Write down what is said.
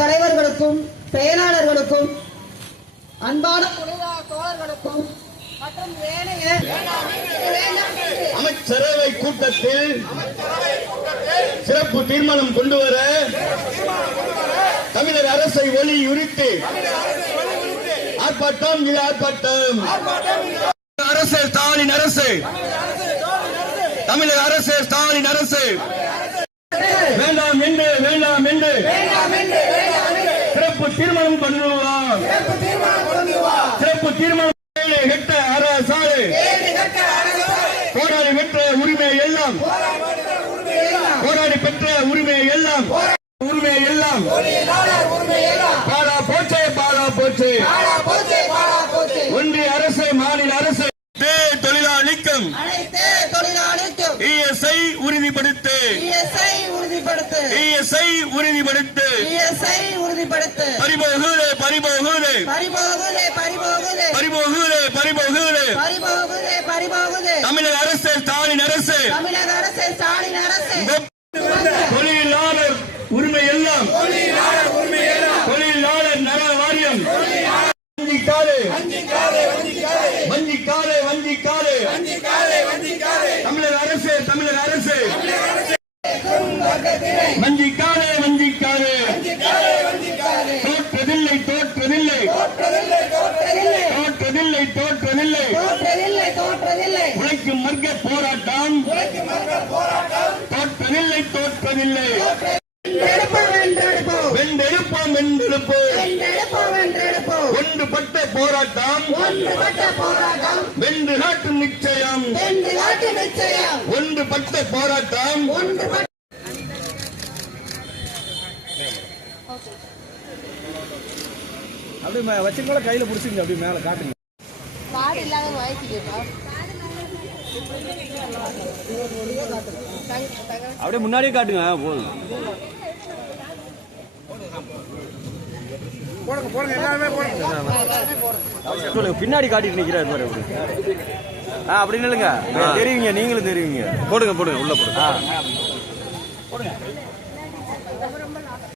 தலைவர்களுக்கும் செயலாளர்களுக்கும் அன்பான தொழிலாளர் தோழர்களுக்கும் மற்றும் ஏனைய அமைச்சரவை கூட்டத்தில் சிறப்பு தீர்மானம் கொண்டு வர தமிழர் அரசை வலியுறுத்தி ஆர்ப்பாட்டம் இது ஆர்ப்பாட்டம். அரசு ஸ்டாலின் அரசு. தமிழக அரசு ஸ்டாலின் அரசு. வேண்டாம் என்று வேண்டாம் என்று. தீர்மானம் பண்ணுவார். சிறப்பு தீர்மானம் ஹெக்ட அரசாலை போராடி பெற்ற உரிமை எல்லாம் போராடி பெற்ற உரிமை எல்லாம். உரிமை எல்லாம் பாலா போச்சே பாலா போச்சே. ஒன்றிய அரசு மாநில அரசு தொழிலாளிக்கும் இஎஸ்ஐ உறுதிப்படுத்து. இஎஸ்ஐ உறுதிப்படுத்து. இஎஸ்ஐ உறுதிப்படுத்து. பறிபோகுது பறிபோகுது பறிபோகுதே பறிபோகுதே பறிபோகுது பறிபோகுது பறிபோகுதே பறிபோகுதே தமிழக அரசு ஸ்டாலின் அரசு. தமிழக அரசு ஸ்டாலின் அரசு. தொழிலாளர் உரிமை எல்லாம் தொழிலாளர் நல வாரியம் வஞ்சிக்காது வஞ்சிக்காது. வஞ்சிக்காது தமிழக அரசு தமிழக அரசு வஞ்சிக்காது வஞ்சிக்காது தோற்றதில்லை தோற்றதில்லை தோற்றதில்லை. தோற்றதில்லை தோற்றதில்லை. தோற்றதில்லை உழைக்கும் வர்க்க போராட்டம். தோற்றதில்லை தோற்றதில்லை. வென்றெடுப்போம் வென்றெடுப்போம் ஒன்றுபட்ட போராட்டம். ஒன்றுபட்ட போராட்டம். வென்று காட்டும் நிச்சயம். வென்று காட்டு நிச்சயம். ஒன்றுபட்ட போராட்டம். ஒன்றுபட்ட அப்படியே கையில பிடிச்சிங்க அப்படியே மேல காட்டுங்க. காடு இல்லாத அப்படியே முன்னாடியே காட்டுங்க போதும். சொல்லுங்க பின்னாடி காட்டிட்டு நிக்கிறாரு பாரு அப்படி ஆ அப்படி நில்லுங்க. தெரியுங்க நீங்களும் தெரியுங்க. போடுங்க போடுங்க உள்ள போடுங்க.